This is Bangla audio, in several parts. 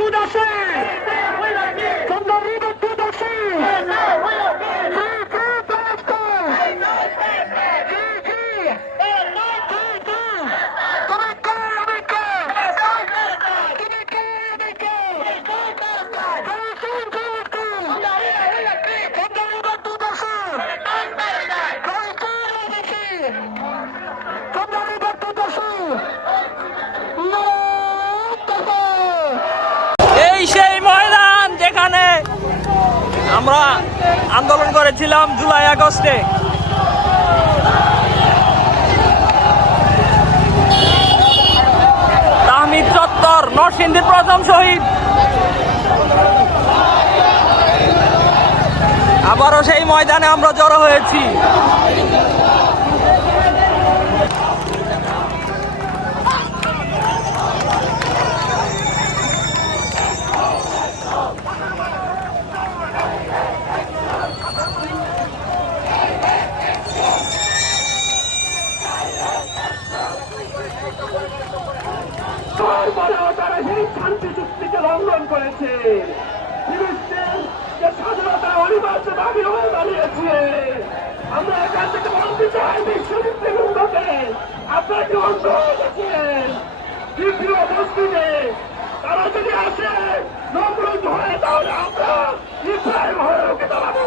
two the এই সেই ময়দান যেখানে আমরা আন্দোলন করেছিলাম জুলাই আগস্টে। তাহমিদ চত্বর, নরসিংদীর প্রথম শহীদ। আবারও সেই ময়দানে আমরা জড়ো হয়েছি। তারপরেও তারা সেই শান্তি চুক্তিকে লঙ্ঘন করেছে যে স্বাধীনতা অনিবার্য দাবি হয়ে দাঁড়িয়েছে আমরা এখান থেকে বলতে চাই বিশ্ববিদ্যালয়গুলোকে আপনারা কি অন্ধ হয়ে গেছেন তৃতীয় বস্তিতে তারা যদি আসে নমরুদ হয়ে তাহলে আমরা ইসরায়েল হয়ে দাঁড়াবো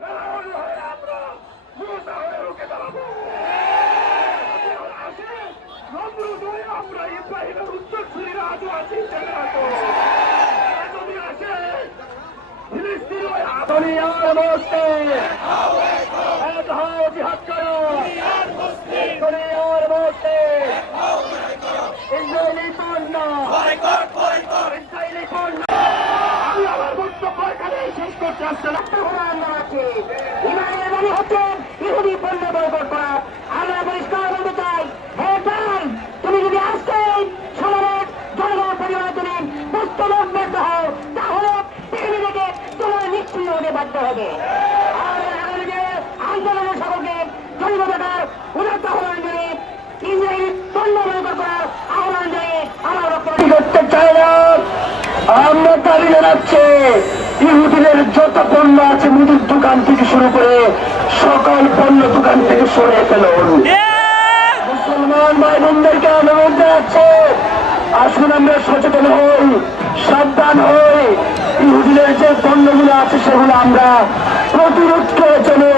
ফেরাউন হয়ে আমরা মুসা হয়ে ওকে দাঁড়াবো আসে নমরুদ হয়ে আমরা ইব্রাহিমের উত্তরসূরিরা আজও আছি জেনে রাখো তারা যদি আসে ফিলিস্তিন হয়ে দুনিয়ার মধ্যে এক হও জিহাদ আমি আমার বক্তব্য এখানে শেষ করতে আসছিলাম আমরা আছি ইমানের মানে ইহুদি পণ্য বয়কট করা আমরা যত পণ্য আছে মুদির দোকান থেকে শুরু করে সকল পণ্য দোকান থেকে সরে মুসলমান ভাই বোনদেরকে অনুরোধ জানাচ্ছে, আসুন আমরা সচেতন হই, সাবধান হই। ইহুদিনের যে পণ্যগুলো আছে সেগুলো আমরা প্রতিরোধ করে চলে।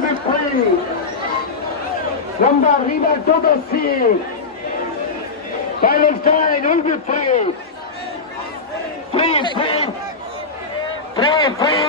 Palestine will Number the sea, Palestine will be free. Free, free, free, free.